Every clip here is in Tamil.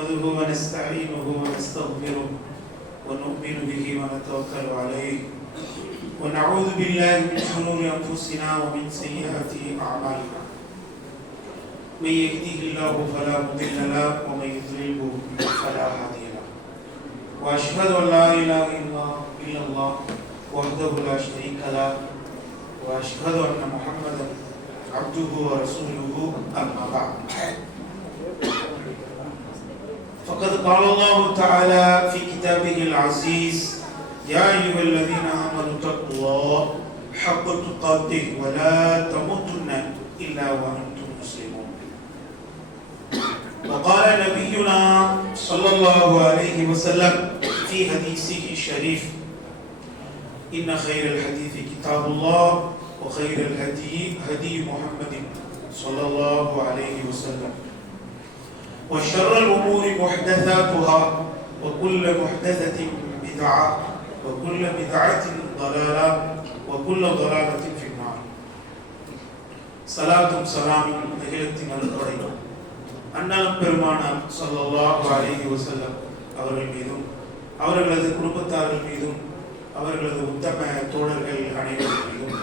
نحمده ونستعينه ونستغفره ونؤمن به ونتوكل عليه ونعوذ بالله من شرور أنفسنا ومن سيئات أعمالنا من يهده الله فلا مضل له ومن يضلله فلا هادي له وأشهد أن لا إله إلا الله وحده لا شريك له وأشهد أن محمدا عبده ورسوله أما بعد فقد قال الله تعالى في كتابه العزيز يا أيها الذين آمنوا اتقوا الله حق تقاته ولا تموتن إلا وأنتم مسلمون وقال نبينا صلى الله عليه وسلم في حديثه الشريف إن خير الحديث كتاب الله وخير الهدي هدي محمد صلى الله عليه وسلم وشر الأمور محدثاتها وكل محدثة بدعة وكل بدعة ضلالة وكل ضلالة في النار صلاة سلام நெகிழத்தின் அருள்கொடை அண்ணலம் பெருமானார் ஸல்லல்லாஹு அலைஹி வஸல்லம் அவர்கள் மீதும் அவர்களது குடும்பத்தார்கள் மீதும் அவர்களது உத்தம தோழர்கள் அனைவரும் மீதும்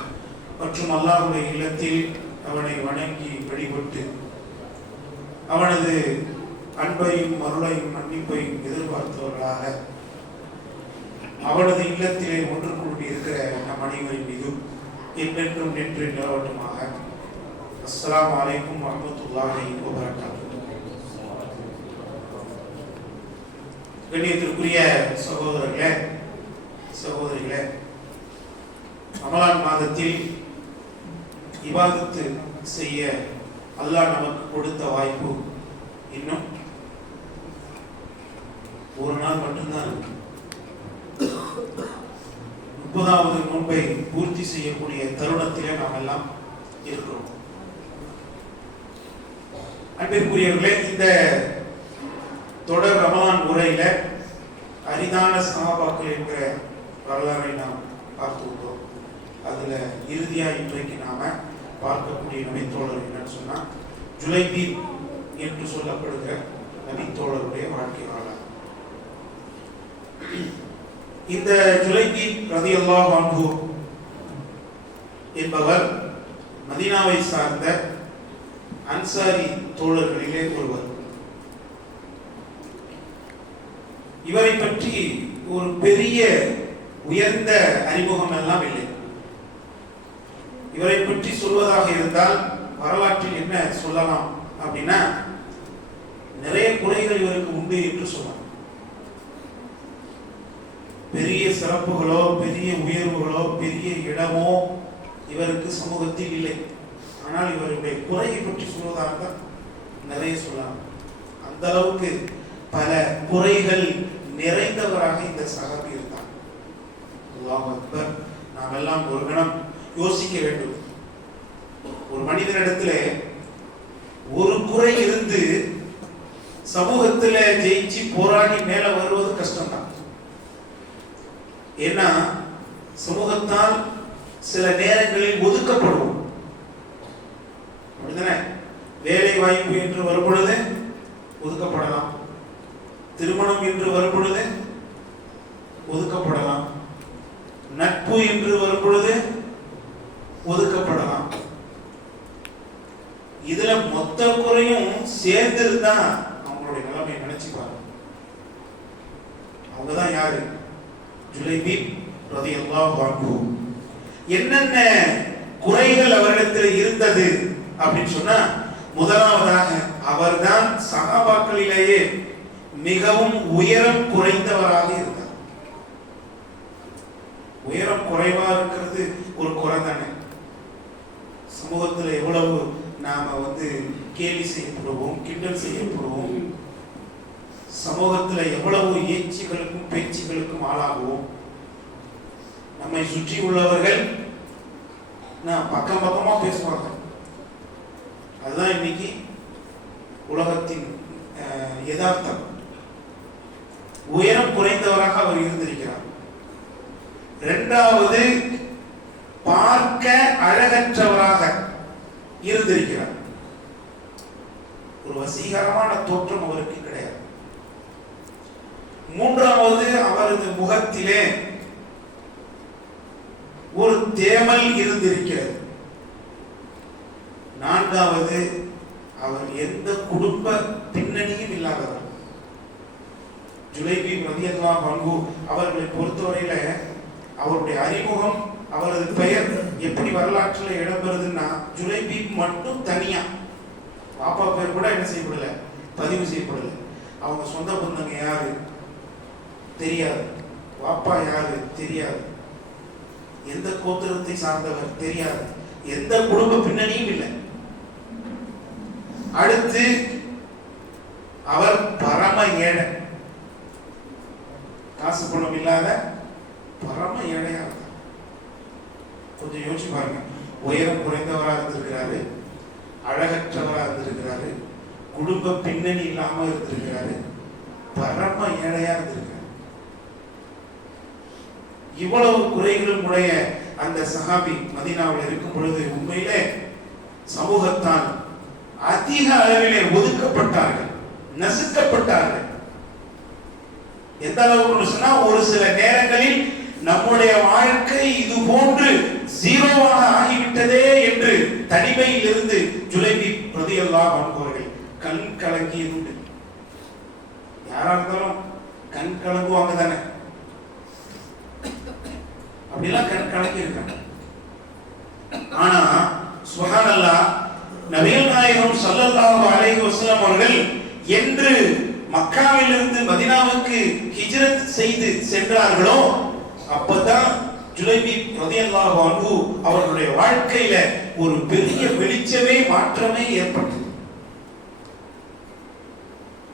மற்றும் அல்லாஹ்வுடைய இல்லத்தில் அவனை வணங்கி வழிபட்டு அவனது அன்பையும் அருளையும் மன்னிப்பையும் எதிர்பார்த்தவர்களாக அவனது இல்லத்திலே ஒன்று கூடியிருக்கிற நம் அனைவரின் மீதும் என்றென்றும் நின்று நிலவட்டுமாக. அஸ்ஸலாமு அலைக்கும் வரஹ்மத்துல்லாஹி வபரகாத்துஹு. கண்ணியத்திற்குரிய சகோதரர்களே சகோதரிகளே, ரமலான் மாதத்தில் இபாதத்து செய்ய அல்லாஹ் நமக்கு கொடுத்த வாய்ப்பு இன்னும் ஒரு நாள் மட்டும்தான் இருக்கு. 30வது நோன்பை பூர்த்தி செய்யக்கூடிய தருணத்திலே நாம் எல்லாம் இருக்கிறோம். அன்பிற்குரியவர்களே, இந்த தொடர் ரமலான் உரையில அரிதான சஹாபாக்கள் என்ற வரலாறை நாம் பார்த்து வந்தோம். அதுல இறுதியா இன்றைக்கு நாம பார்க்கக்கூடிய நபித்தோழர் என்னன்னு சொன்னா ஜுலைபீப் என்று சொல்லப்படுகிற நபித்தோழருடைய வாழ்க்கை வரலாறு. இந்த ஜுலைபீப் ரலியல்லாஹு அன்ஹு என்பவர் மதீனாவை சார்ந்த அன்சாரி தோழர்களிலே ஒருவர். இவரை பற்றி ஒரு பெரிய உயர்ந்த அறிமுகம் எல்லாம் இல்லை. இவரை பற்றி சொல்வதாக இருந்தால் வரலாற்றில் என்ன சொல்லலாம் அப்படின்னா, நிறைய குறைகள் இவருக்கு உண்டு என்று சொல்லலாம். பெரிய சிறப்புகளோ பெரிய உயர்வுகளோ பெரிய இடமோ இவருக்கு சமூகத்தில் இல்லை. ஆனால் இவருடைய குறையை பற்றி சொல்வதாக தான் நிறைய சொல்லலாம். அந்த அளவுக்கு பல குறைகள் நிறைந்தவராக இந்த சஹாபி இருந்தார். அல்லாஹ் அக்பர். நாம் எல்லாம் ஒரு கணம் யோசிக்க வேண்டும். ஒரு மனிதனிடத்துல ஒரு குறை இருந்து சமூகத்துல ஜெயிச்சு போராடி மேல வருவது கஷ்டம்தான். ஏன்னா சமூகத்தால் சில நேரங்களில் ஒதுக்கப்படுவோம். வேலை வாய்ப்பு என்று வரும்பொழுது ஒதுக்கப்படலாம், திருமணம் என்று வரும்பொழுது ஒதுக்கப்படலாம், நட்பு என்று வரும்பொழுது ஒதுக்கப்படலாம். இதுல மொத்த குறையும் சேர்ந்து இருந்தா அவங்களுடைய நிலைமை நினைச்சுப்பாங்க. அவங்கதான் யாரு? ஜுலைபீப் ரலியல்லாஹு அன்ஹு. என்னென்ன குறைகள் அவரிடத்தில் இருந்தது அப்படின்னு சொன்னா, முதலாவதாக அவர்தான் சஹாபாக்களிலேயே மிகவும் உயரம் குறைந்தவராக இருந்தார். உயரம் குறைவா இருக்கிறது ஒரு குறை தானே. சமூகத்தில் எவ்வளவு நாம கேலி செய்யப்படுவோம், கிண்டல் செய்யப்படுவோம், சமூகத்தில் எவ்வளவு ஏச்சுகளுக்கும் பேச்சுகளுக்கும் ஆளாகுவோம். நம்மை சுற்றி உள்ளவர்கள் பக்கம் பக்கமா பேசுவாங்க. அதுதான் இன்னைக்கு உலகத்தின் யதார்த்தம். உயரம் குறைந்தவராக அவர் இருந்திருக்கிறார். இரண்டாவது, பார்க்க அழகற்றவராக இருந்திருக்கிறார். ஒரு வசீகரமான தோற்றம் அவருக்கு கிடையாது. முகத்திலே ஒரு தேமல் இருந்திருக்கிறது. நான்காவது, அவர் எந்த குடும்ப பின்னணியும் இல்லாதவர். ஜுலைபீப் ரலியல்லாஹு அன்ஹு அவர்களை பொறுத்தவரையில அவருடைய அறிமுகம், அவரது பெயர் எப்படி வரலாற்றில் இடம்பெறுதுன்னா, ஜுலைபீப் மட்டும் தனியா, பாப்பா பேர் கூட என்ன செய்யப்படல, பதிவு செய்யப்படல. அவங்க சொந்த பந்தங்க யாரு தெரியாது, வாப்பா யாரு தெரியாது, எந்த கோத்திரத்தை சார்ந்தவர் தெரியாது, எந்த குடும்ப பின்னணியும் இல்லை. அடுத்து அவர் பரம ஏழை, காசு பணம் இல்லாத பரம ஏழையா இருந்தார். கொஞ்சம் யோசிச்சு பாருங்க. உயரம் குறைந்தவராக இருந்திருக்கிறாரு, அழகற்றவராக இருந்திருக்கிறாரு, குடும்ப பின்னணி இல்லாம இருந்திருக்கிறாரு, பரம ஏழையா இருந்திருக்கிறார். இவ்வளவு குறைகளும் உடைய அந்த சஹாபி மதீனாவில் இருக்கும் பொழுது உண்மையிலே சமூகத்தால் அதிக அளவிலே ஒதுக்கப்பட்டார்கள், நசுக்கப்பட்டார்கள். எந்த அளவுக்கு சொன்னா, ஒரு சில நேரங்களில் நம்முடைய வாழ்க்கை இது போன்று ஜீரோவாக ஆகிவிட்டதே என்று தனிமையில் இருந்து ஜுலைபீப் ரலியல்லாஹு அன்ஹு அவர்கள் கண் கலங்கியது. யாரா இருந்தாலும் கண் கலங்குவாங்க தானே, அப்படிலாம் கண் கலங்கி இருக்காங்க. ஆனா சுப்ஹானல்லாஹ், நபிகள் நாயகம் ஸல்லல்லாஹு அலைஹி வஸல்லம் அவர்கள் என்று மக்காவிலிருந்து மதீனாவுக்கு ஹிஜ்ரத் செய்து சென்றார்களோ அப்பதான் ஜுலைபீப் ரலியல்லாஹு அன்ஹு அவர்களுடைய வாழ்க்கையில ஒரு பெரிய வெளிச்சமே மாற்றமே ஏற்பட்டது.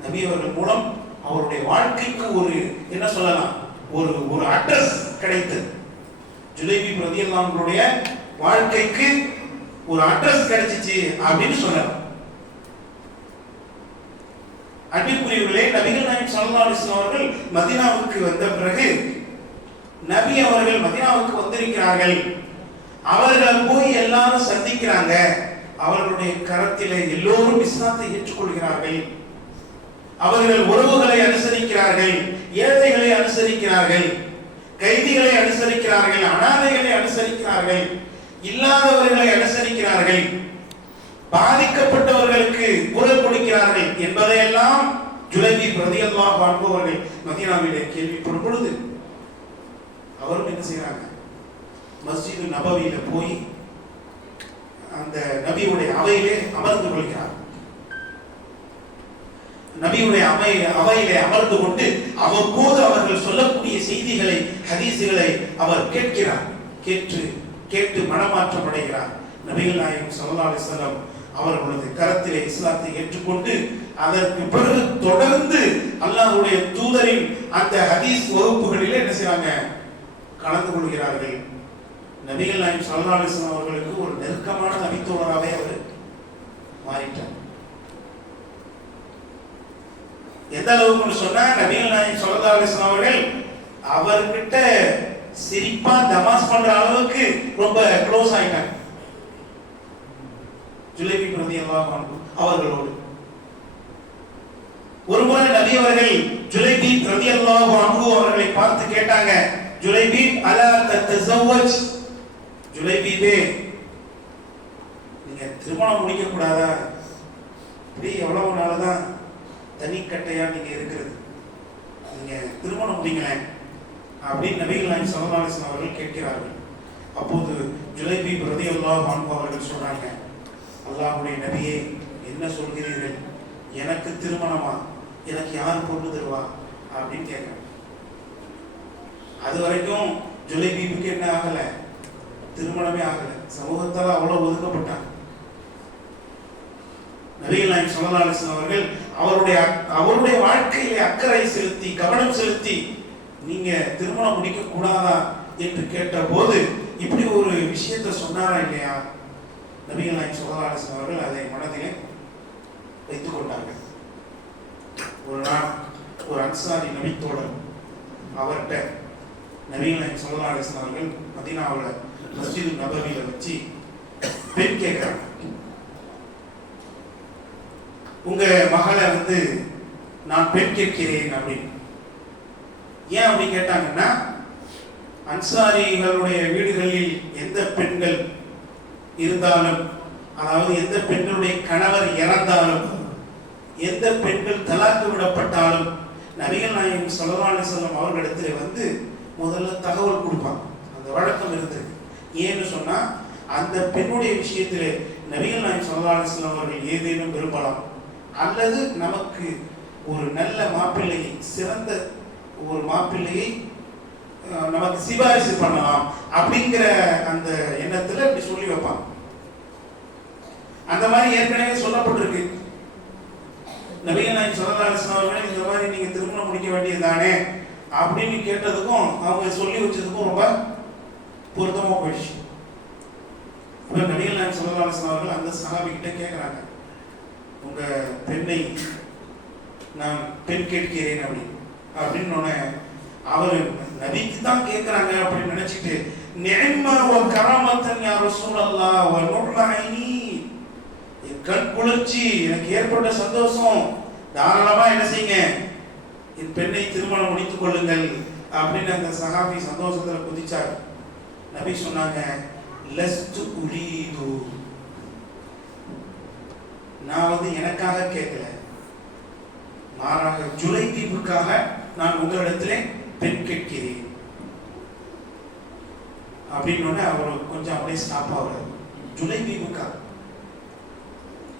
நபி அவர்கள் மூலம் அவருடைய வாழ்க்கைக்கு ஒரு என்ன சொல்லலாம், ஒரு அட்ரஸ் கிடைத்தது. ஜுலைபீப் ரலியல்லாஹு அன்ஹுடைய வாழ்க்கைக்கு ஒரு அட்ரஸ் கிடைச்சிச்சு அப்படின்னு சொல்லலாம். அன்பிற்குரியவர்களே, நபிகள் நாயகம் ஸல்லல்லாஹு அலைஹி வஸல்லம் அவர்கள் மதீனாவுக்கு வந்த பிறகு, நபி அவர்கள் மதீனாவுக்கு வந்திருக்கிறார்கள், அவர்கள் போய் எல்லாரும் சந்திக்கிறாங்க, அவர்களுடைய கரத்திலே எல்லோரும் இஸ்லாத்தை ஏற்றுக்கொள்கிறார்கள், அவர்கள் உறவுகளை அனுசரிக்கிறார்கள், ஏழைகளை அனுசரிக்கிறார்கள், கைதிகளை அனுசரிக்கிறார்கள், அனாதைகளை அனுசரிக்கிறார்கள், இல்லாதவர்களை அனுசரிக்கிறார்கள், பாதிக்கப்பட்டவர்களுக்கு குரல் கொடுக்கிறார்கள் என்பதையெல்லாம் ஜுலைபீப் ரலியல்லாஹு அன்ஹு அவர்கள் மதீனாவிலே கேள்விப்படும் பொழுது அவரும் என்ன செய்யறாங்க, மஸ்ஜிது நபவியில போய் அந்த நபியுடைய அவையிலே அமர்ந்து கொள்கிறார். நபியுடைய அவையிலே அமர்ந்து கொண்டு அவ்வப்போது அவர்கள் சொல்லக்கூடிய செய்திகளை, ஹதீசுகளை அவர் கேட்கிறார். கேட்டு மனமாற்றம் அடைகிறார். நபிகள் நாயகம் ஸல்லல்லாஹு அலைஹி வஸல்லம் அவர்களது கரத்திலே இஸ்லாத்தை ஏற்றுக்கொண்டு அதற்கு பிறகு தொடர்ந்து அல்லாஹ்வுடைய தூதரின் அந்த ஹதீஸ் வகுப்புகளிலே என்ன செய்றாங்க, கலந்து கொள்கிறார்கள். நபிகள் நாயகம் ஸல்லல்லாஹு அலைஹி வஸல்லம் அவர்களுக்கு ஒரு நெருக்கமான நபித்தோழராகவே அவர் மாறிட்டார். எந்த அளவுக்கு சொன்னா, நபிகள் நாயகம் ஸல்லல்லாஹு அலைஹி வஸல்லம் அவர்கள் அவர்கிட்ட சிரிப்பா தமாஸ் பண்ற அளவுக்கு ரொம்ப க்ளோஸ் ஆயிட்டாங்க ஜுலைபீப் ரலியல்லாஹு அன்ஹு அவர்களோடு. ஒருமுறை நபி அவர்கள் ஜுலைபீப் ரலியல்லாஹு அன்ஹு அவர்களை பார்த்து கேட்டாங்க, ஜுலைபீப் அலா தத்தஸவ்வஜ், ஜுலைபீபே நீங்க திருமணம் முடிக்க கூடாதா? இப்படி எவ்வளவு நாள்தான் தனிக்கட்டையா நீங்க இருக்கிறது, நீங்க திருமணம் முடிங்களேன் அப்படின்னு நபிகள் நாயகம் ஸல்லல்லாஹு அலைஹி வஸல்லம் அவர்கள் கேட்கிறார்கள். அப்போது ஜுலைபீப் ரலியல்லாஹு அன்ஹு அவர்கள் சொல்றாங்க, அல்லாஹ்வுடைய நபியே, என்ன சொல்கிறீர்கள், எனக்கு திருமணமா, எனக்கு யார் பொண்ணு தருவா அப்படின்னு கேட்கிறாங்க. அது வரைக்கும் ஜுலைபீபுக்கு என்ன ஆகல, திருமணமே ஆகல, சமூகத்தால் அவ்வளவு ஒதுக்கப்பட்டாங்க. நபிகள் நாயகம் ஸல்லல்லாஹு அலைஹி வஸல்லம் அவர்கள் அவருடைய வாழ்க்கையிலே அக்கறை செலுத்தி, கவனம் செலுத்தி, நீங்க திருமணம் முடிக்க கூடாதா என்று கேட்ட போது இப்படி ஒரு விஷயத்தை சொன்னாரா இல்லையா, நபிகள் நாயகம் ஸல்லல்லாஹு அலைஹி வஸல்லம் அவர்கள் அதை மனதிலே வைத்துக் கொண்டார்கள். ஒரு நாள் ஒரு அன்சாரி நபித்தோழர் அவர்கிட்ட நபிகள் நாயகம் ஸல்லல்லாஹு அலைஹி வஸல்லம் அவர்கள் மதீனாவுல மஸ்ஜிது நபவியில வச்சு பெண் கேட்கிறாங்க, உங்க மகளை நான் பெண் கேட்கிறேன் அப்படின்னு. ஏன் அப்படி கேட்டாங்கன்னா, அன்சாரிகளுடைய வீடுகளில் எந்த பெண்கள் இருந்தாலும், அதாவது எந்த பெண்களுடைய கணவர் இறந்தாலும், எந்த பெண்கள் தலாக்கு விடப்பட்டாலும் நபிகள் நாயகம் ஸல்லல்லாஹு அலைஹி வஸல்லம் அவர்களிடத்தில் வந்து முதல்ல தகவல் கொடுப்பாங்க. அந்த வழக்கம் இருந்தது. ஏன்னு சொன்னா, அந்த பெண்ணுடைய விஷயத்திலே நபிகள் நாயகம் ஸல்லல்லாஹு அலைஹி வஸல்லம் அவர்கள் ஏதேனும் விரும்பலாம், அல்லது நமக்கு ஒரு நல்ல மாப்பிள்ளையை, சிறந்த ஒரு மாப்பிள்ளையை நமக்கு சிபாரிசு பண்ணலாம் அப்படிங்கிற அந்த எண்ணத்துல இப்படி சொல்லி வைப்பாங்க. அந்த மாதிரி ஏற்கனவே சொல்லப்பட்டிருக்கு. நபிகள் நாயகம் ஸல்லல்லாஹு அலைஹி வஸல்லம் அவர்கள் இந்த மாதிரி நீங்க திருமணம் முடிக்க வேண்டியதுதானே அப்படின்னு கேட்டதுக்கும் அவங்க சொல்லி வச்சதுக்கும் ரொம்ப பொருத்தமா போயிடுச்சு. இப்ப நபிகள் நாயகம் ஸல்லல்லாஹு அலைஹி வஸல்லம் அவர்கள் அந்த சஹாபி கிட்ட கேட்கிறாங்க, உங்க பெண்ணை நான் பெண் கேட்கிறேன் அப்படின்னு அவர் நபிக்கு தான் கேட்கிறாங்க அப்படின்னு நினைச்சிட்டு, நிஅமா வ கராமத்தன் யா ரசூலல்லாஹ் வ நுர்ம ஐனி, கண் குளிர்ச்சி, எனக்கு ஏற்பட்ட சந்தோஷம், தாராளமா என்ன செய்யுங்க, என் பெண்ணை திருமணம் முடித்துக் கொள்ளுங்கள் அப்படின்னு அந்த சஹாபி சந்தோஷத்துல குதிச்சார். நபி சொன்னாங்க, லஸ்து உரீது, நான் வந்து எனக்காக கேட்கல, மாறாக ஜுலைபீபுக்காக நான் உங்களிடத்திலே பெண் கேட்கிறேன் அப்படின்னு அவர் கொஞ்சம் அப்படியே ஸ்டாப் ஆகுறாரு. ஜுலைபீபுக்காக.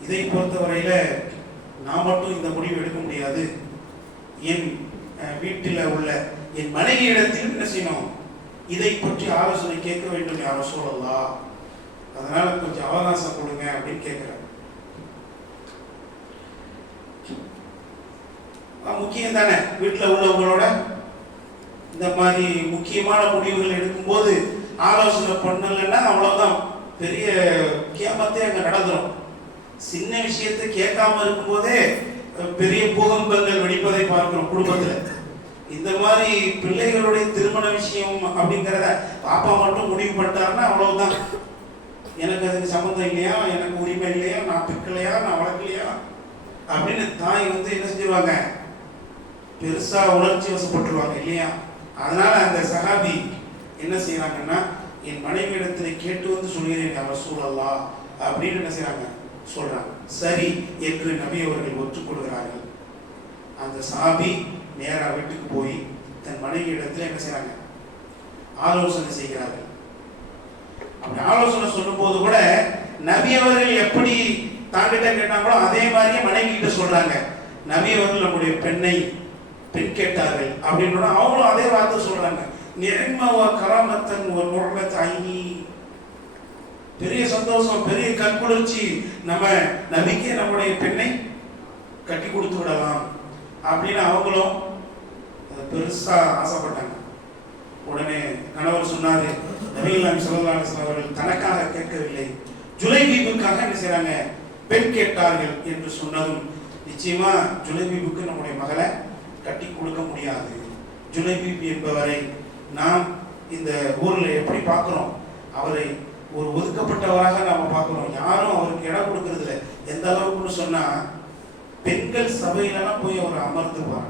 இதை பொறுத்தவரையில நான் மட்டும் இந்த முடிவு எடுக்க முடியாது, என் வீட்டில் உள்ள என் மனைவி இடத்தில் என்ன செய்யணும், இதை பற்றி ஆலோசனை கேட்க வேண்டும் யாரோ சொல்லலாம், அதனால கொஞ்சம் அவகாசம் கொடுங்க அப்படின்னு கேட்கிறார். முக்கியம் தானே, வீட்டில் உள்ளவங்களோட இந்த மாதிரி முக்கியமான முடிவுகள் எடுக்கும்போது ஆலோசனை பண்ணலன்னா அவ்வளவுதான், பெரிய கேமத்தே அங்க நடந்துடும். சின்ன விஷயத்தை கேட்காம இருக்கும்போதே பெரிய பூகம்பங்கள் வெடிப்பதை பார்க்கிறோம் குடும்பத்துல. இந்த மாதிரி பிள்ளைகளுடைய திருமண விஷயம் அப்படிங்கிறத பாப்பா மட்டும் முடிவு பண்ணிட்டாருன்னா அவ்வளவுதான், எனக்கு அதுக்கு சம்மந்தம் இல்லையா, எனக்கு உரிமை இல்லையா, நான் பிக்கலையா, நான் வளர்க்கலையா அப்படின்னு தாய் வந்து என்ன செஞ்சிருவாங்க, பெருசா உணர்ச்சி வசப்பட்டுருவாங்க இல்லையா. அதனால அந்த சஹாபி என்ன செய்யறாங்கன்னா, என் மனைவி இடத்துல கேட்டு வந்து சொல்கிறேன் யா ரசூலல்லாஹ் அப்படின்னு என்ன செய்யறாங்க, சொல்றாங்க. சரி என்று நபி அவர்கள் ஒற்றுக்கொள்கிறார்கள். அந்த சஹாபி நேரா வீட்டுக்கு போய் தன் மனைவி இடத்துல என்ன செய்யறாங்க, ஆலோசனை செய்கிறார்கள். அப்படி ஆலோசனை சொல்லும் போது கூட நபி அவர்கள் எப்படி தாங்கிட்ட கேட்டாங்களோ அதே மாதிரியே மனைவி கிட்ட சொல்றாங்க. நபி அவர்கள் நம்முடைய பெண்ணை பெண் கேட்டார்கள் அப்படின்னு அவங்களும் அதே வார்த்தை சொல்றாங்க, நிஅமா வ கராமத்தன் வ நுர்மத் ஐனி, பெரிய சந்தோஷம், பெரிய கண்குளிர்ச்சி, நம்ம நபிக்கே நம்முடைய பெண்ணை கட்டி கொடுத்து விடலாம் அப்படின்னு அவங்களும் பெருசா ஆசைப்பட்டாங்க. உடனே கணவர் சொன்னாரு, நபிகள் நாயகம் ஸல்லல்லாஹு அலைஹி வஸல்லம் அவர்கள் தனக்காக கேட்கவில்லை, ஜுலைபீபுக்காக என்ன செய்றாங்க, பெண் கேட்டார்கள் என்று சொன்னதும், நிச்சயமா ஜுலைபீபுக்கு நம்முடைய மகளை கட்டி கொடுக்க முடியாது. ஜுலைபீப் என்பவரை நாம் இந்த ஊர்ல எப்படி பார்க்கிறோம், அவரை ஒரு ஒதுக்கப்பட்டவராக நாம பார்க்கிறோம். யாரும் அவருக்கு இடம் கொடுக்கறது இல்லை. எந்த அளவுக்குன்னு சொன்னா, பெண்கள் சபையிலாம் போய் அவர் அமர்ந்துவார்.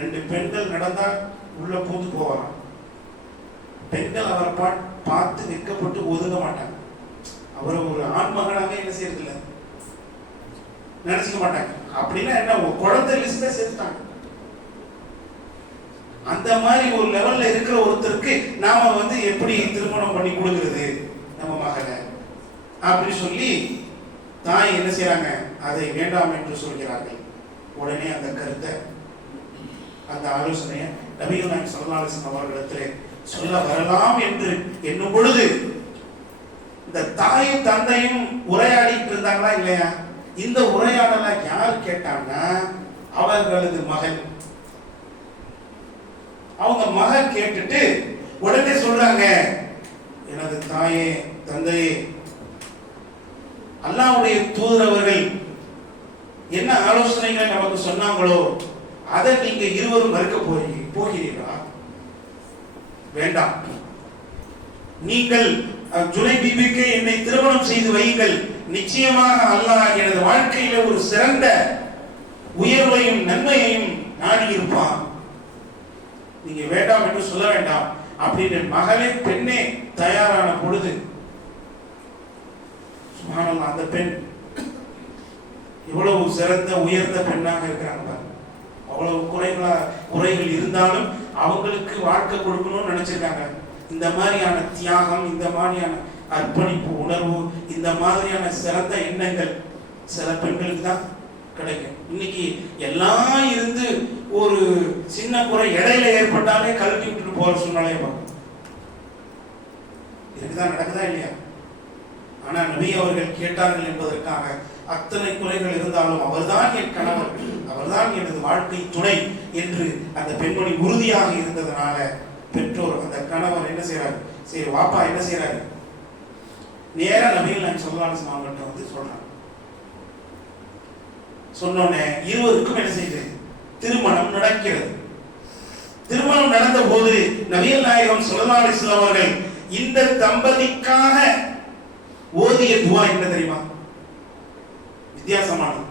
2 பெண்கள் நடந்தா உள்ள பூந்து போவாராம். பெண்கள் அவரை பார்த்து வெட்கப்பட்டு ஒதுங்க மாட்டாங்க. அவரை ஒரு ஆண் மகனாக என்ன செய்யறது இல்லை, நினைச்சுக்க மாட்டாங்க. அப்படின்னா என்ன, குழந்தை லிஸ்ட்ல சேர்த்துட்டாங்க. அந்த மாதிரி ஒரு லெவல்ல இருக்கிற ஒருத்தருக்கு நாம வந்து எப்படி திருமணம் பண்ணி கொடுக்கிறது நம்ம மகளை அப்படி சொல்லி தாய் என்ன செய்யறாங்க, அதை வேண்டாம் என்று சொல்கிறார்கள். உடனே அந்த கருத்தை, அந்த ஆலோசனையை நபிகள் நாயகம் ஸல்லல்லாஹு அலைஹி வஸல்லம் அவர்களிடத்திலே சொல்ல வரலாம் என்று எண்ணும் பொழுது, இந்த தாயும் தந்தையும் உரையாடிட்டு இருந்தாங்களா இல்லையா? இந்த உரையாடலை யார் கேட்டாங்கன்னா, அவர்களது மகன். அவங்க மகன் கேட்டுட்டு உடனே சொல்றாங்க, எனது தாயே தந்தையே, அல்லாஹ்வுடைய தூதர் அவர்கள் என்ன ஆலோசனைகள் நமக்கு சொன்னாங்களோ அதை நீங்க இருவரும் மறுக்க போகிறீர்களா? வேண்டாம். நீங்கள் ஜுலைபீபுக்கு என்னை திருமணம் செய்து வையுங்கள், நிச்சயமாக அல்லாஹ் எனது வாழ்க்கையில ஒரு சிறந்த உயர்வையும் நன்மையையும் நாடி இருப்பான் நீங்க வேண்டாம் என்று சொல்ல வேண்டாம் அப்படின்னு மகளே பெண்ணே தயாரான பொழுது சுப்ஹானல்லாஹ், அந்த பெண் இவ்வளவு சிறந்த உயர்ந்த பெண்ணாக இருக்கிறாங்க. அவ்வளவு குறைகள் இருந்தாலும் அவங்களுக்கு வாழ்க்கை கொடுக்கணும்னு நினைச்சிருக்காங்க. இந்த மாதிரியான தியாகம், இந்த மாதிரியான அர்ப்பணிப்பு உணர்வு, இந்த மாதிரியான சிறந்த எண்ணங்கள் சில பெண்களுக்கு தான் கிடைக்கும். இன்னைக்கு எல்லாம் இருந்து ஒரு சின்ன குறை இடையில ஏற்பட்டாலே கழட்டி விட்டுட்டு போற சூழ்நிலையை பார்க்கும். இதுதான் நடக்குதா இல்லையா? ஆனா நபி அவர்கள் கேட்டார்கள் என்பதற்காக அத்தனை குறைகள் இருந்தாலும் அவர்தான் என் கணவர், அவர்தான் எனது வாழ்க்கை துணை என்று அந்த பெண்மணி உறுதியாக இருந்ததனால பெற்றோர் அந்த கணவர் என்ன செய்யறாரு, சரி வாப்பா என்ன செய்யறாரு, நேரா நபிகள் நாயகம் ஸல்லல்லாஹு அலைஹி வஸல்லம் அவங்கள்ட்ட வந்து சொல்றாங்க. சொன்னோன்னே இருவருக்கும் என்ன செய்யுது, திருமணம் நடக்கிறது. திருமணம் நடந்த போது நபிகள் நாயகம் ஸல்லல்லாஹு அலைஹி வஸல்லம் அவர்கள் இந்த தம்பதிக்காக ஓதிய துஆ என்ன தெரியுமா? வித்தியாசமானது.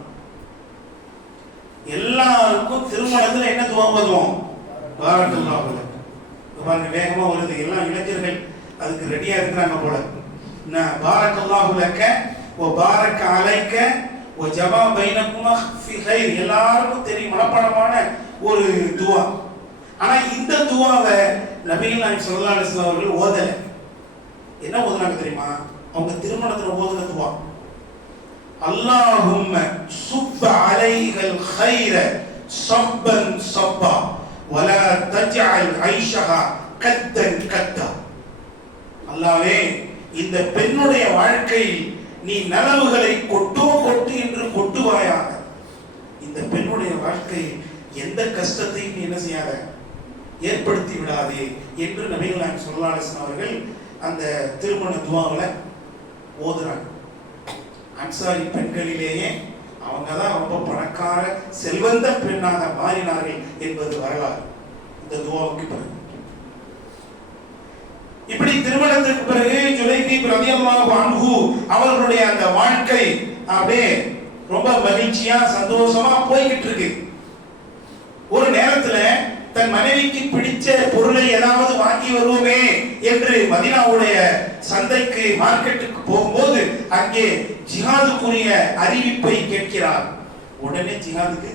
எல்லாருக்கும் திருமணத்துல என்ன துஆ ஓதுவோம்? பாரக்கல்லாஹு லக். பாருங்க வேகமா வருது, எல்லாம் இளைஞர்கள் அதுக்கு ரெடியா இருக்கிறாங்க போல. பாரக்கல்லாஹு லக்க வ பாரக அலைக்க வ ஜமா பைனகுமா ஃபி கைர். எல்லாருக்கும் தெரியும், மனப்பாடமான ஒரு துஆ. ஆனா இந்த துஆவை நபிகள் நாயகம் ஸல்லல்லாஹு அலைஹி வஸல்லம் அவர்கள் ஓதல. என்ன ஓதுனாங்க தெரியுமா? அவங்க திருமணத்துல ஓதுன துஆ, அல்லாஹும்ம சுப்ப அலைஹல் கைர சப்பன் சப்பா வலா தஜ்அல் ஐஷஹா கத்தன் கத்தா. அல்லாஹ்வே, இந்த பெண்ணுடைய வாழ்க்கையில் நீ நலவுகளை கொட்டு என்று கொட்டுவாயாக. இந்த பெண்ணுடைய வாழ்க்கையில் எந்த கஷ்டத்தையும் நீ என்ன செய்யாத, ஏற்படுத்தி விடாதே என்று நபிகள் நாயகம் ஸல்லல்லாஹு அலைஹி வஸல்லம் அவர்கள் அந்த திருமண துஆவை ஓதுறாங்க. அன்சாரி பெண்களிலேயே அவங்க தான் ரொம்ப பணக்கார செல்வந்த பெண்ணாக மாறினார்கள் என்பது வரலாறு. இந்த துஆவுக்கு பிறகு இப்படி திருமணத்திற்கு பிறகு ஜுலைபீப் ரலியல்லாஹு அன்ஹு அவர்களுடைய அந்த வாழ்க்கை அப்படியே ரொம்ப மகிழ்ச்சியா சந்தோஷமா போய்கிட்டு இருக்கு. ஒரு நேரத்துல தன் மனைவிக்கு பிடிச்ச பொருளை ஏதாவது வாங்கி வருவோமே என்று மதீனாவுடைய சந்தைக்கு மார்க்கெட்டுக்கு போகும்போது அங்கே ஜிஹாதுக்குரிய அறிவிப்பை கேட்கிறார். உடனே ஜிஹாதுக்கு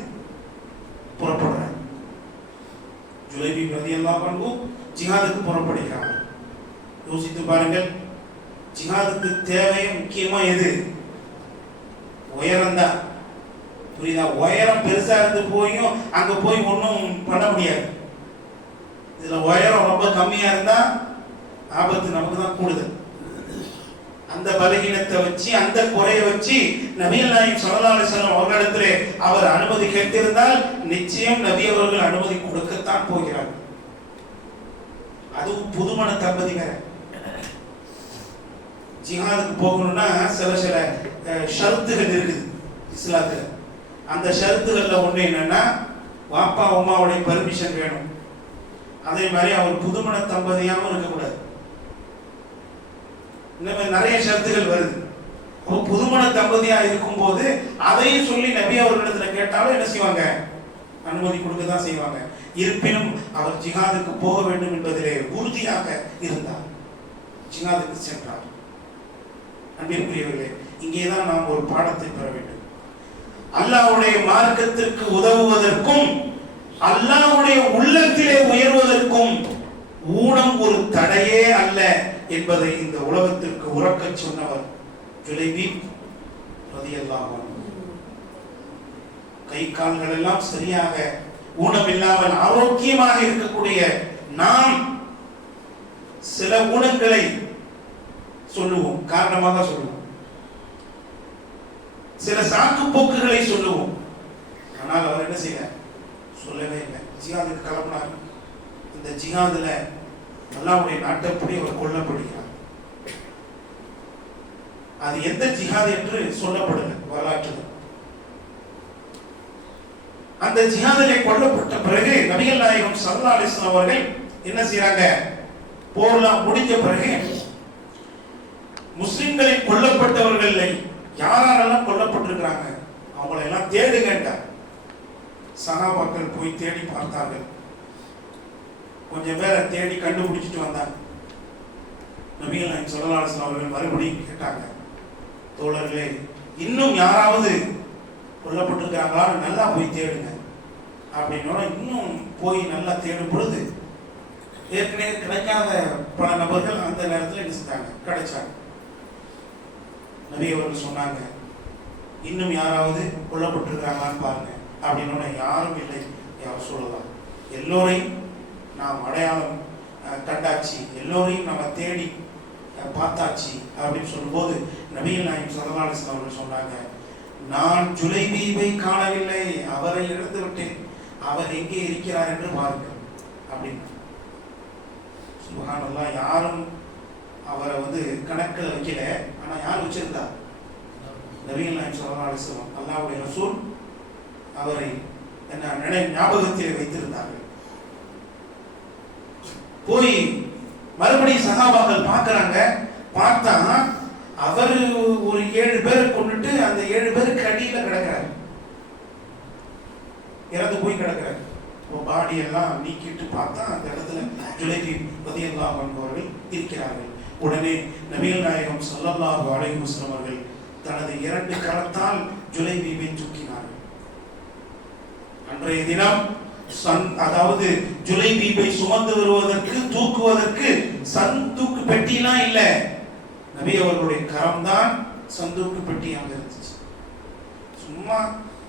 புறப்படுறார். ஜுலைபீப் ரலியல்லாஹு அன்ஹு ஜிஹாதுக்கு புறப்படுகிறார். யோசித்து பாருங்கள், ஜிஹாதுக்கு தேவை முக்கியமா எது? உயரம் தான். புரியுதா? உயரம் பெருசா இருந்து போயும் அங்க போய் ஒன்றும் பண்ண முடியாது. இதுல உயரம் ரொம்ப கம்மியா இருந்தா ஆபத்து நமக்கு தான் கூடுதல். அந்த பலகீனத்தை வச்சு, அந்த குறையை வச்சு நபிகள் நாயகம் ஸல்லல்லாஹு அலைஹி வஸல்லம் அவர்களிடத்திலே அவர் அனுமதி கேட்டிருந்தால் நிச்சயம் நபி அவர்கள் அனுமதி கொடுக்கத்தான் போகிறார். அதுவும் புதுமண தம்பதிங்க ஜிஹாதுக்கு போகணும்னா சில ஷரத்துகள் இருக்குது இஸ்லாத்துல. அந்த ஷரத்துகள்ல ஒண்ணு என்னன்னா, வாப்பா அம்மாவுடைய பர்மிஷன் வேணும். அதே மாதிரி அவர் புதுமண தம்பதியாகவும் இருக்கக்கூடாது. இந்த மாதிரி நிறைய ஷரத்துகள் வருது. புதுமண தம்பதியா இருக்கும் போது அதையும் சொல்லி நபி அவர்களிடத்துல கேட்டாலும் என்ன செய்வாங்க, அனுமதி கொடுக்க தான் செய்வாங்க. இருப்பினும் அவர் ஜிஹாதுக்கு போக வேண்டும் என்பதிலே உறுதியாக இருந்தார். ஜிஹாதுக்கு சென்றார். அன்பிற்குரியவர்களே, இங்கேதான் நாம் ஒரு பாடத்தை பெற வேண்டும். அல்லாஹ்வுடைய மார்க்கத்திற்கு உதவுவதற்கும் அல்லாஹ்வுடைய உள்ளத்திலே உயர்வதற்கும் ஊனம் ஒரு தடையே அல்ல என்பதை இந்த உலகத்திற்கு உறக்கச் சொன்னவர் ஜுலைபீப் ரலியல்லாஹு அன்ஹு. கை கால்கள் எல்லாம் சரியாக ஊனம் இல்லாமல் ஆரோக்கியமாக இருக்கக்கூடிய நாம் சில ஊனங்களை சொல்லுவோம், காரணமாக சொல்லுவோம். சில சாக்கு போக்குகளை சொல்லுவோம். ஆனால் அவர் என்ன செய்ய சொல்லவே இல்லை. ஜிஹாதுக்கு கிளம்பினார். இந்த ஜிஹாதுல அல்லாஹ்வுடைய நாட்டப்படி அவர் கொல்லப்படுகிறார். அது எந்த ஜிஹாத் என்று சொல்லப்படல வரலாற்றில். அந்த ஜிஹாதிலே கொல்லப்பட்ட பிறகு நபிகள் நாயகம் ஸல்லல்லாஹு அலைஹி வஸல்லம் அவர்கள் என்ன செய்றாங்க, போர்லாம் முடிஞ்ச பிறகு முஸ்லிம்களில் கொல்லப்பட்டவர்களை யாரெல்லாம் கொல்லப்பட்டிருக்கிறாங்க அவங்களை எல்லாம் தேடுங்கன்றார். சஹாபாக்கள் போய் தேடி பார்த்தார்கள். கொஞ்சம் பேரை தேடி கண்டுபிடிச்சிட்டு வந்தாங்க. நபிகள் நாயகம் ஸல்லல்லாஹு அலைஹி வஸல்லம் அவர்கள் மறுபடியும் கேட்டாங்க, தோழர்களே இன்னும் யாராவது கொல்லப்பட்டிருக்கிறாங்களான்னு நல்லா போய் தேடுங்க அப்படின்னா, இன்னும் போய் நல்லா தேடும் பொழுது ஏற்கனவே கிடைக்காத பல நபர்கள் அந்த நேரத்தில் என்ன செஞ்சாங்க, கிடைச்சாங்க. நபி அவர்கள் சொன்னாங்க, இன்னும் யாராவது கொல்லப்பட்டிருக்கிறாங்களான்னு பாருங்க அப்படின்னா, யாரும் இல்லை யாரும் சொல்லலாம், எல்லோரையும் நாம் அடையாளம் கண்டாச்சு, எல்லோரையும் நம்ம தேடி பார்த்தாச்சு அப்படின்னு சொல்லும்போது நபிகள் நாயகம் ஸல்லல்லாஹு அலைஹி வஸல்லம் அவர்கள் சொன்னாங்க, நான் ஜுலைபீபை காணவில்லை, அவரை இழந்து விட்டேன், அவர் எங்கே இருக்கிறார் என்று பாருங்கள் அப்படின்னு. சுப்ஹானல்லாஹ், யாரும் அவரை கணக்கில் வைக்கல, ஆனா யார் வச்சிருந்தா? நபிகள் நாயகம் ஸல்லல்லாஹு அலைஹி வஸல்லம் அல்லாஹ்வுடைய ரசூல் அவரை ஞாபகத்தில் வைத்திருந்தார்கள். போய் மறுபடியும் சஹாபாக்கள் பார்க்கறாங்க, பார்த்தா அவர் ஒரு 7 பேரை கொண்டுட்டு அந்த 7 பேருக்கு அடியில கிடக்கிறார், இறந்து போய் கிடக்கிறார். பாடி எல்லாம் நீக்கிட்டு பார்த்தா அந்த இடத்துல ஜுலைபீப் ரலியல்லாஹு அன்ஹு அவர்கள் இருக்கிறார்கள். உடனே நபிகள் நாயகம் ஸல்லல்லாஹு அலைஹி வஸல்லம் அவர்கள் தனது 2 கரத்தால் ஜுலைபீபை தூக்கினார்கள். அன்றைய தினம் அதாவது ஜுலைபீபை சுமந்து வருவதற்கு தூக்குவதற்கு சந்தூக்கு பெட்டிலாம் இல்ல, நபி அவர்களுடைய கரம்தான் சந்தூக்கு பெட்டியாக இருந்துச்சு. சும்மா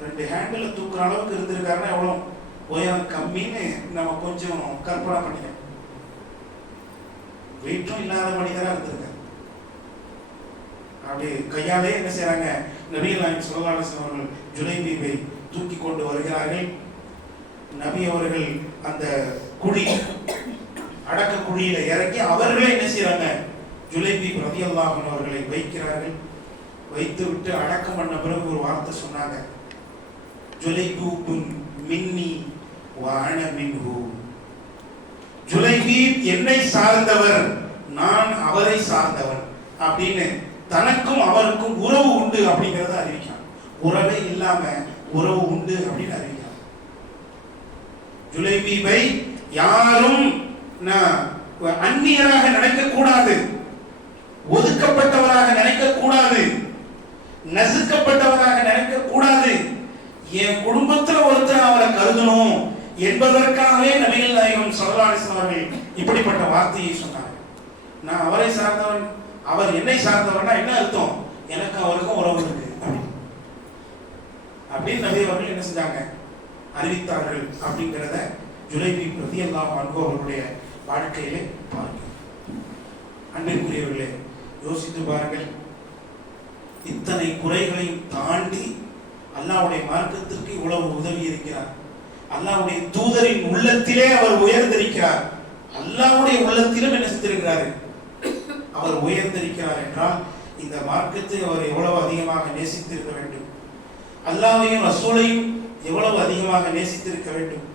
2 ஹேண்டில் தூக்குற அளவுக்கு இருந்திருக்காருன்னா எவ்வளவு உயரம் கம்மின்னு நம்ம கொஞ்சம் கற்பனை பண்ணிக்கலாம். வெயிட்டும் இல்லாத மனிதரா இருந்திருக்காரு. அப்படி கையாலே என்ன செய்யறாங்க, நபிகள் நாயகம் ஸல்லல்லாஹு அலைஹி வஸல்லம் அவர்கள் ஜுலைபீபை தூக்கி கொண்டு வருகிறார்கள். நபி அவர்கள் அந்த குழி அடக்க குழியில இறங்கி அவர்களே என்ன செய்யறாங்க, ஜுலைபீப் ரலியல்லாஹு அன்ஹு அவர்களை வைக்கிறார்கள். வைத்து விட்டு அடக்கம் பண்ண பிறகு ஒரு வார்த்தை சொன்னாங்க, ஜுலைபீப் மின்னி வ அன மின்ஹு, ஜுலைபீப் என்னை சார்ந்தவர், நான் அவரை சார்ந்தவர் அப்படின்னு தனக்கும் அவருக்கும் உறவு உண்டு அப்படிங்கறத அறிவிக்கிறான். உறவே இல்லாம உறவு உண்டு அப்படின்னு அறிவிக்கிறான். ஜுலைபீபை யாரும் அந்நியராக நினைக்க கூடாது, ஒதுக்கப்பட்டவராக நினைக்க கூடாது, நசுக்கப்பட்டவராக நினைக்க கூடாது, என் குடும்பத்துல ஒருத்தர் அவரை கருதணும் என்பதற்காகவே நபிகள் நாயகம் ஸல்லல்லாஹு அலைஹி வஸல்லம் அவர்கள் இப்படிப்பட்ட வார்த்தையை சொன்னார். நான் அவரை சார்ந்தவன், அவர் என்னை சார்ந்தவர்னா என்ன அர்த்தம், எனக்கு அவருக்கும் உறவு இருக்கு அப்படின்னு நபி அவர்கள் என்ன செஞ்சாங்க, அறிவித்தார்கள். அப்படிங்கிறத ஜுலைபீப் ரலியல்லாஹு அன்ஹு அவர்களுடைய வாழ்க்கையிலே பாருங்கள். அன்பிற்குரியவர்களே, யோசித்து பாருங்கள், இத்தனை குறைகளையும் தாண்டி அல்லாஹ்வுடைய மார்க்கத்திற்கு இவ்வளவு உதவி இருக்கிறார். அல்லாஹ்வுடைய தூதரின் உள்ளத்திலே அவர் உயர்ந்திருக்கிறார். அல்லாஹ்வுடைய உள்ளத்திலும் என்ன செய்திருக்கிறார், அவர் உயர்ந்திருக்கிறார் என்றால் இந்த மார்க்கத்தை அவர் எவ்வளவு அதிகமாக நேசித்திருக்க வேண்டும், அல்லாஹ்வையும் ரசூலையும் எவ்வளவு அதிகமாக நேசித்திருக்க வேண்டும்,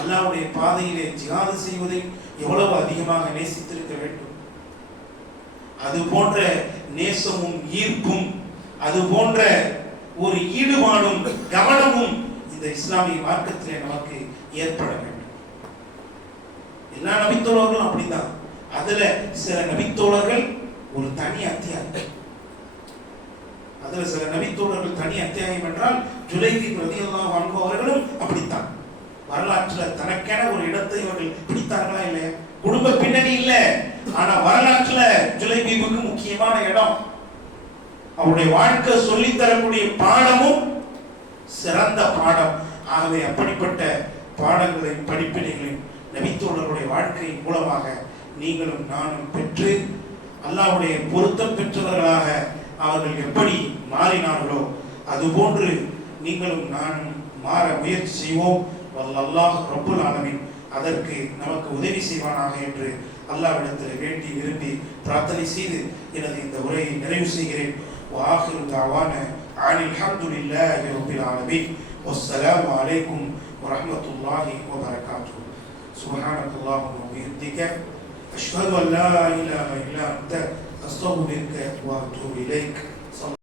அல்லாஹ்வுடைய பாதையிலே ஜிஹாது செய்வதை எவ்வளவு அதிகமாக நேசித்திருக்க வேண்டும். அது போன்ற நேசமும் ஈர்ப்பும், அது போன்ற ஒரு ஈடுபாடும் கவனமும் இந்த இஸ்லாமிய மார்க்கத்திலே நமக்கு ஏற்பட வேண்டும். எல்லா நபித்தோழர்களும் அப்படித்தான். அதுல சில நபித்தோழர்கள் ஒரு தனி அத்தியாயம், அதுல சில நபித்தோழர்கள் தனி அத்தியாயம் என்றால் ஜுலைபீப் ரலியல்லாஹு அன்ஹு அவர்களும் அப்படித்தான். வரலாற்றில் தனக்கென ஒரு இடத்தை அவர்கள் பிடித்தார்களா இல்லையா? குடும்ப பின்னணி இல்ல, ஆனா வரலாற்றுல ஜுலைபீபுக்கு முக்கியமான இடம். அவருடைய வாழ்க்கை சொல்லி தரக்கூடிய பாடமும் சிறந்த பாடம். ஆகவே அப்படிப்பட்ட பாடங்களையும் படிப்பினைகளையும் நபித்தோழர்களுடைய வாழ்க்கையின் மூலமாக நீங்களும் நானும் பெற்று அல்லாஹ்வுடைய பொருத்தம் பெற்றவர்களாக அவர்கள் எப்படி மாறினார்களோ அதுபோன்று நீங்களும் நானும் மாற முயற்சி செய்வோம். அல்லாஹ் ரப்புல் ஆலமீன் அதற்கு நமக்கு உதவி செய்வானாக என்று அல்லாஹ்விடத்தில் வேண்டி விரும்பி பிரார்த்தனை செய்து எனது இந்த உரையை நிறைவு செய்கிறேன். وآخر دعوانا عن الحمد لله رب العالمين والسلام عليكم ورحمة الله وبركاته. سبحانك اللهم وبحمدك أشهد أن لا إله إلا أنت أستغفرك وأتوب إليك.